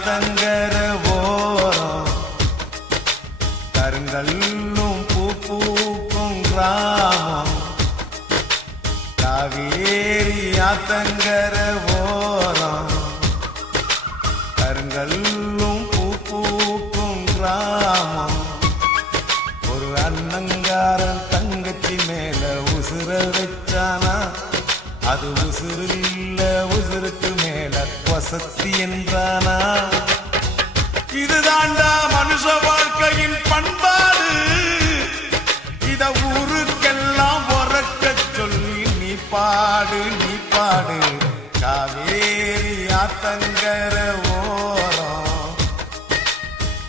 ஆத்தங்கர ஓரம் கருங்கல்லும் பூக்கும் கிராமம். காவேரி ஆத்தங்கர ஓரம் கருங்கல்லும் பூக்கும் கிராமம். ஒரு அண்ணங்காரன் தங்கச்சி மேல உசுர வச்சானா, அது உசுரில்ல உசுருக்கு மேல வசதி என்றானா. இதுதாண்டா மனுஷ வாழ்க்கையின் பண்பாடு. இத ஊருக்கெல்லாம் உறக்க சொல்லி நீ பாடு நீ பாடு. காவேரி ஆத்தங்கர ஓரம்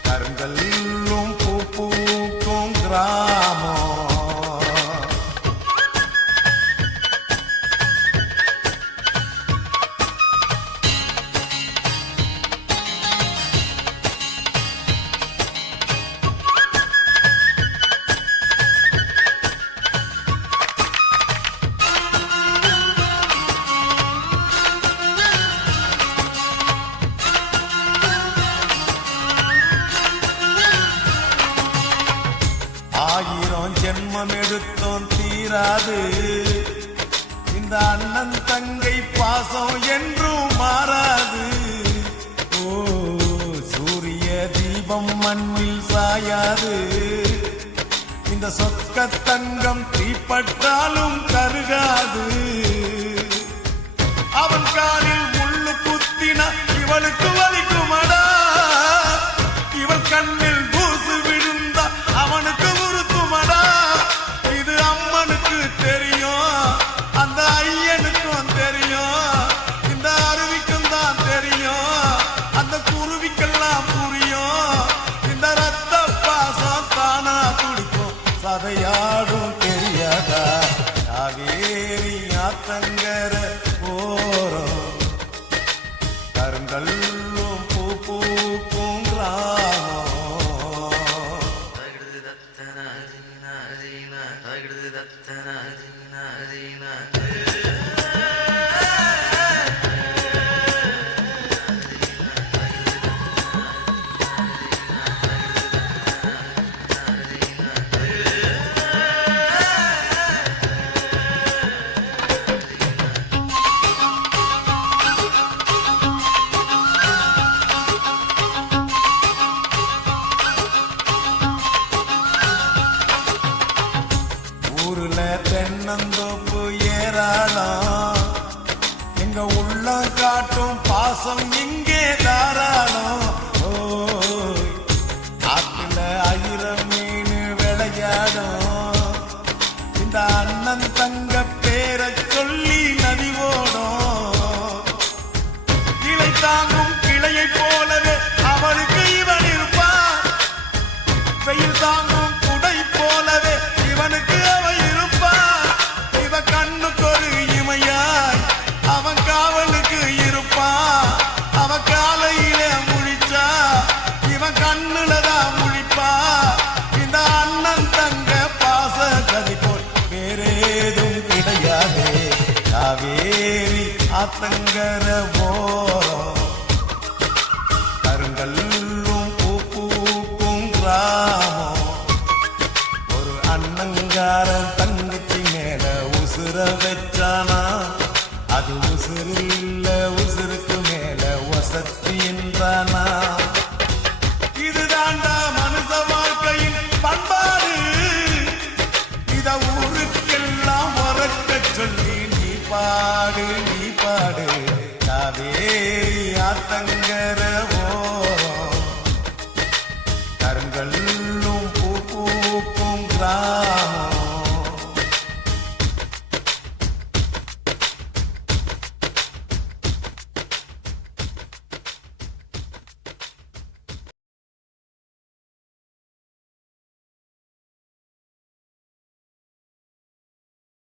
கருங்கல்லும் பூக்கும் கிராமம். ஆயிரம் ஜென்மம் எடுத்தோம் தீராது. இந்த அண்ணன் தங்கை பாசம் என்றும் மாறாது. ஓ சூரிய தீபம் மண்ணில் சாயாது. இந்த சொக்க தங்கம் தீப்பட்டாலும் கருகாது. அவன் காலில் முள்ளு குத்தினா இவளுக்கு வலிக்குமடா. இவள் கண்ணில் தூசு விழுந்தா அவனுக்கு உறுத்துமடா. இது அம்மனுக்கு தெரியும், அந்த ஐயனுக்கும் தெரியும், இந்த அருவிக்கும் தான் தெரியும், அந்த குருவிக்கெல்லாம் புரியும். இந்த ரத்த பாசம் தானா துடிக்கும், சதையாடும் தெரியாதா. காவேரி ஆத்தங்கர ஓரம் கருங்கல்லும் பூக்கும் கிராமம். ஊருல தென்னந்தோப்பு ஏராளம். எங்க உள்ளம் காட்டும் பாசம் இங்கே தாராளம். ஆத்துல ஆயிரம் மீன் விளையாடும். இந்த அண்ணன் தங்க பேரை சொல்லி நதி ஓடும். கிளை தாங்கும் கிளையை போலவே அவளுக்கு இவன் இருப்பான். வெயில் தாங்கும் குடை போலவே இவனுக்கு அவ இருப்பா. இவ கண்ணுக்கு ஒரு இமையாய் அவன் காவலுக்கு இருப்பா. அவ காலையில முழிச்சா இவன் கண்ணுலதான் முழிப்பா. இந்த அண்ணன் தங்க பாச கதை போல் வேறேதும் கிடையாது. காவேரி ஆத்தங்கர ஓரம் கருங்கல்லும் பூக்கும் கிராமம். ஒரு அண்ணங்காரன் தங்கச்சி மேல உசுர வச்சானா, அது உசுரில்ல உசுருக்கு மேல வசதி என்றானா.